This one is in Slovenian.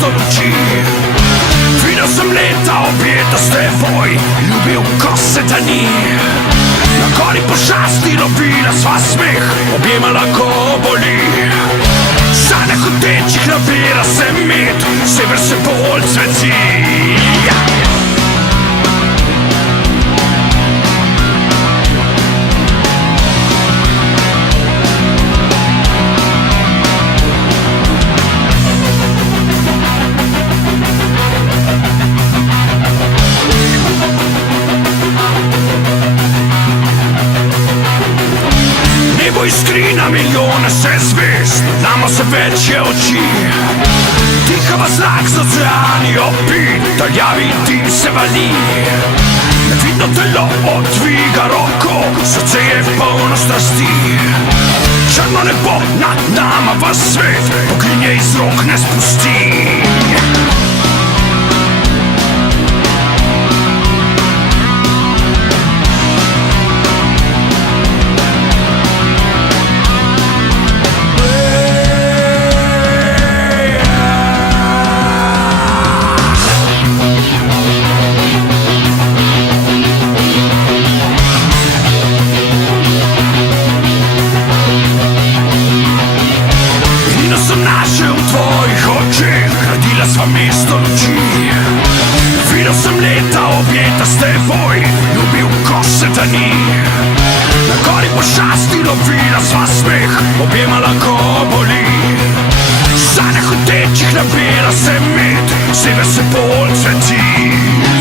mesto luči. Videl sem leta objeta s teboj, ljubil, ko se da ni. Na gori pošasti lovila sva smeh, objemala, ko boli. Sane hotečih nabira se med, sever se bolj cveti. Nebo iskri na milijone se zvezd, nama se večje oči. Dihava zrak z oceani opit, daljavi dim se vali. Nevidno telo odviga roko, srce je polno strasti. Črno nebo nad nama v svet, pogrinje iz rok ne spusti. Gradila sva mesto luči. Videl sem leta objeta s teboj, ljubil, ko se da ni. Na gori pošasti lovila sva smeh, objemala, ko boli. Sane hotečih nabira se med, sever se bolj cveti.